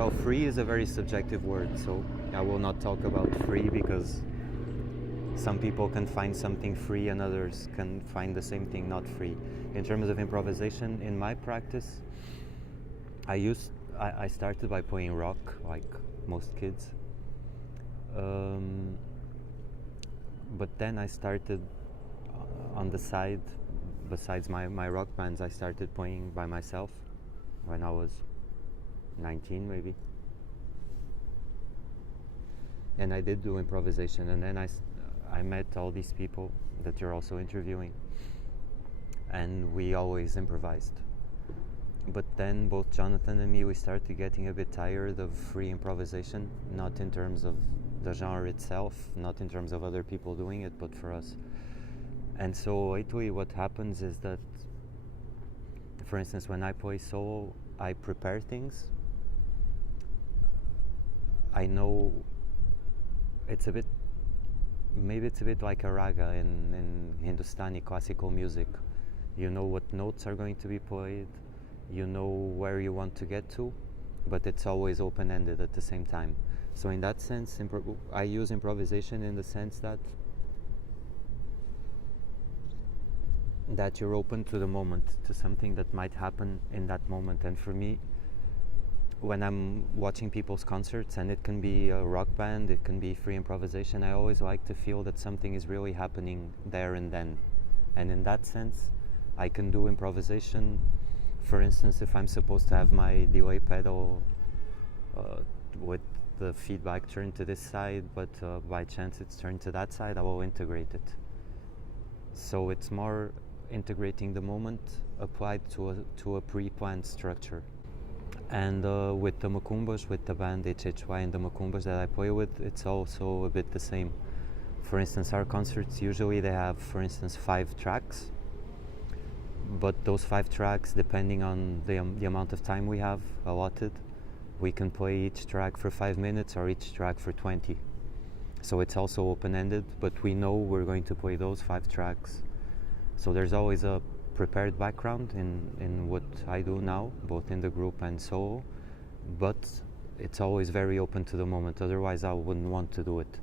Well, free is a very subjective word, so I will not talk about free because some people can find something free and others can find the same thing not free. In terms of improvisation, in my practice, I started by playing rock, like most kids. But then I started on the side, besides my rock bands, I started playing by myself when I was 19 maybe. And I did do improvisation, and then I met all these people that you're also interviewing, and we always improvised. But then both Jonathan and me, we started getting a bit tired of free improvisation, not in terms of the genre itself, not in terms of other people doing it, but for us. And so lately what happens is that, for instance, when I play solo, I prepare things. I know maybe it's a bit like a raga in Hindustani classical music. You know what notes are going to be played, you know where you want to get to, but it's always open-ended at the same time. So in that sense, I use improvisation in the sense that you're open to the moment, to something that might happen in that moment. And for me, when I'm watching people's concerts, and it can be a rock band, it can be free improvisation, I always like to feel that something is really happening there and then. And in that sense, I can do improvisation. For instance, if I'm supposed to have my delay pedal with the feedback turned to this side, but by chance it's turned to that side, I will integrate it. So it's more integrating the moment applied to a pre-planned structure. And with the macumbas, with the band HHY and the macumbas that I play with, it's also a bit the same. For instance, our concerts, usually they have, for instance, 5 tracks. But those 5 tracks, depending on the amount of time we have allotted, we can play each track for 5 minutes or each track for 20. So it's also open-ended, but we know we're going to play those 5 tracks. So there's always a prepared background in what I do now, both in the group and solo, but it's always very open to the moment, otherwise I wouldn't want to do it.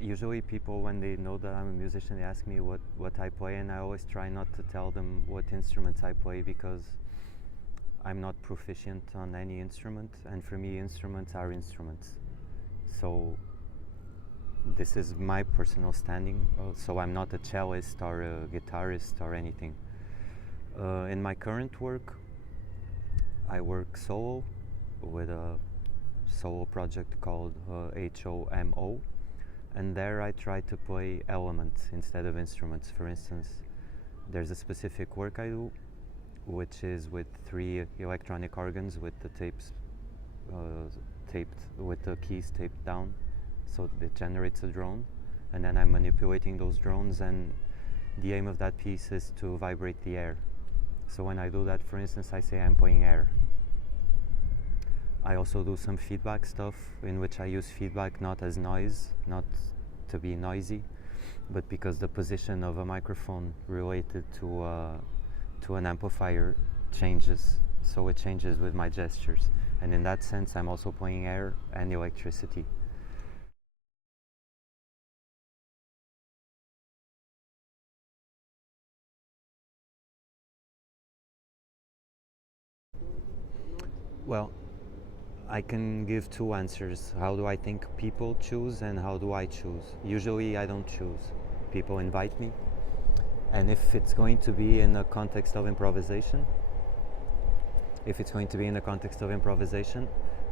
Usually people, when they know that I'm a musician, they ask me what I play, and I always try not to tell them what instruments I play, because I'm not proficient on any instrument, and for me instruments are instruments. So this is my personal standing, so I'm not a cellist or a guitarist or anything. In my current work, I work solo with a solo project called HOMO, and there I try to play elements instead of instruments. For instance, there's a specific work I do, which is with 3 electronic organs with the tapes taped, with the keys taped down, so it generates a drone, and then I'm manipulating those drones, and the aim of that piece is to vibrate the air. So when I do that, for instance, I say I'm playing air. I also do some feedback stuff, in which I use feedback not as noise, not to be noisy, but because the position of a microphone related to an amplifier changes, so it changes with my gestures. And in that sense, I'm also playing air and electricity. Well, I can give 2 answers. How do I think people choose, and how do I choose? Usually I don't choose. People invite me, and if it's going to be in a context of improvisation,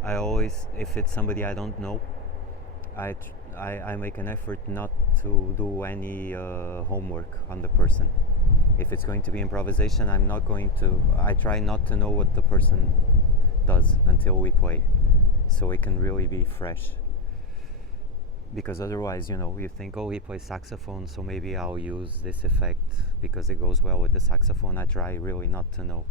I always, if it's somebody I don't know, I make an effort not to do any homework on the person. If it's going to be improvisation, I try not to know what the person does until we play, so it can really be fresh. Because otherwise, you think, oh, he plays saxophone, so maybe I'll use this effect because it goes well with the saxophone. I try really not to know.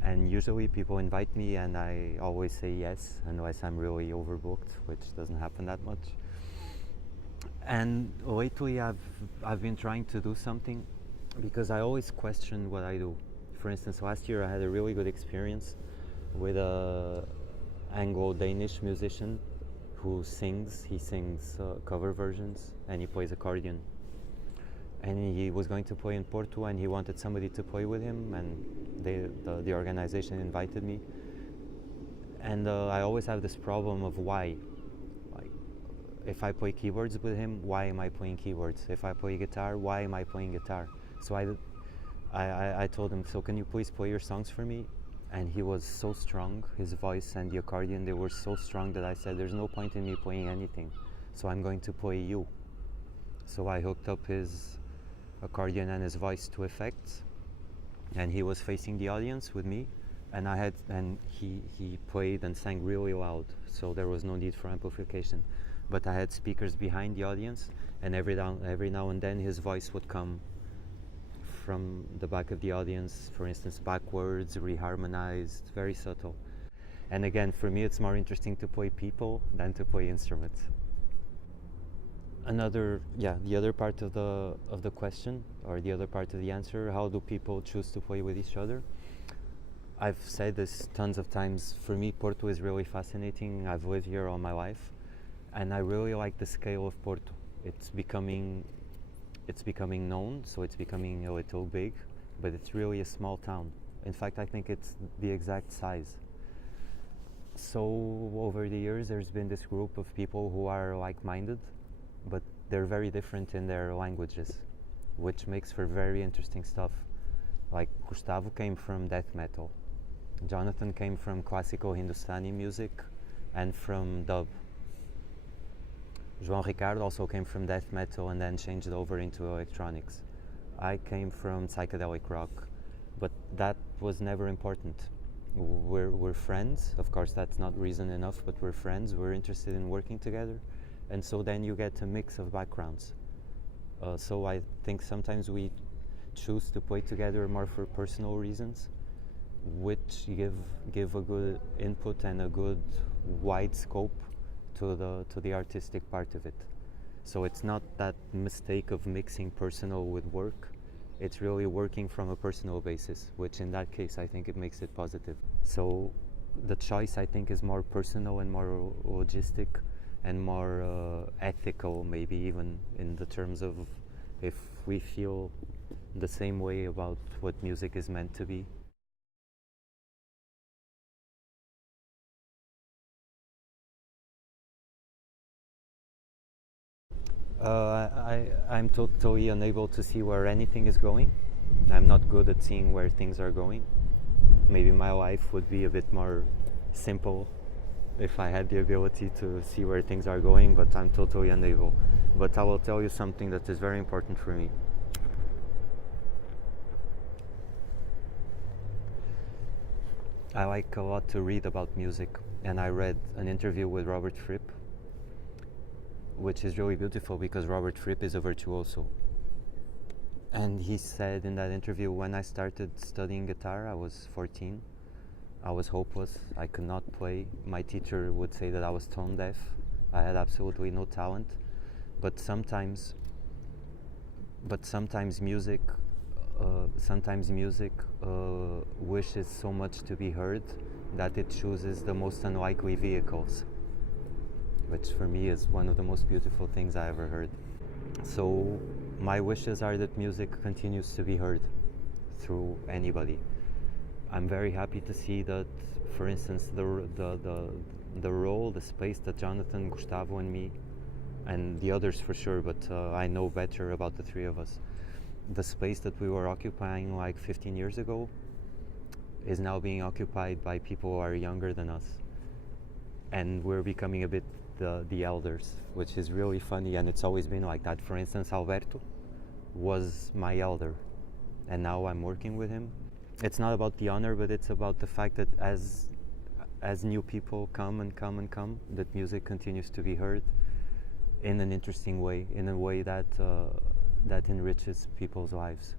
And usually people invite me, and I always say yes, unless I'm really overbooked, which doesn't happen that much. And lately I've been trying to do something because I always question what I do. For instance, last year I had a really good experience with a Anglo-Danish musician who sings. He sings cover versions and he plays accordion. And he was going to play in Porto and he wanted somebody to play with him, and the organization invited me. And I always have this problem of why. Like, if I play keyboards with him, why am I playing keyboards? If I play guitar, why am I playing guitar? So I told him, so can you please play your songs for me? And he was so strong, his voice and the accordion, they were so strong that I said, there's no point in me playing anything, so I'm going to play you. So I hooked up his accordion and his voice to effects, and he was facing the audience with me, and he played and sang really loud, so there was no need for amplification. But I had speakers behind the audience, and every now and then his voice would come from the back of the audience, for instance, backwards, reharmonized, very subtle. And again, for me, it's more interesting to play people than to play instruments. The other part of the question, or the other part of the answer, how do people choose to play with each other? I've said this tons of times. For me, Porto is really fascinating. I've lived here all my life, and I really like the scale of Porto. It's becoming known, so it's becoming a little big, but it's really a small town. In fact, I think it's the exact size. So over the years, there's been this group of people who are like-minded, but they're very different in their languages, which makes for very interesting stuff. Like Gustavo came from death metal, Jonathan came from classical Hindustani music and from dub. João Ricardo also came from death metal and then changed over into electronics. I came from psychedelic rock, but that was never important. We're friends. Of course, that's not reason enough, but we're friends. We're interested in working together, and so then you get a mix of backgrounds. So I think sometimes we choose to play together more for personal reasons, which give a good input and a good wide scope to the artistic part of it. So it's not that mistake of mixing personal with work. It's really working from a personal basis, which in that case I think it makes it positive. So the choice, I think, is more personal and more logistic and more ethical, maybe even in the terms of if we feel the same way about what music is meant to be. I'm totally unable to see where anything is going. I'm not good at seeing where things are going. Maybe my life would be a bit more simple if I had the ability to see where things are going, but I'm totally unable. But I will tell you something that is very important for me. I like a lot to read about music, and I read an interview with Robert Fripp, which is really beautiful because Robert Fripp is a virtuoso. And he said in that interview, when I started studying guitar, I was 14. I was hopeless. I could not play. My teacher would say that I was tone deaf. I had absolutely no talent. But sometimes music wishes so much to be heard that it chooses the most unlikely vehicles, which for me is one of the most beautiful things I ever heard. So my wishes are that music continues to be heard through anybody. I'm very happy to see that, for instance, the role, the space that Jonathan, Gustavo and me, and the others for sure, but I know better about the three of us, the space that we were occupying like 15 years ago is now being occupied by people who are younger than us. And we're becoming a bit the elders, which is really funny, and it's always been like that. For instance, Alberto was my elder, and now I'm working with him. It's not about the honor, but it's about the fact that as new people come, that music continues to be heard in an interesting way, in a way that that enriches people's lives.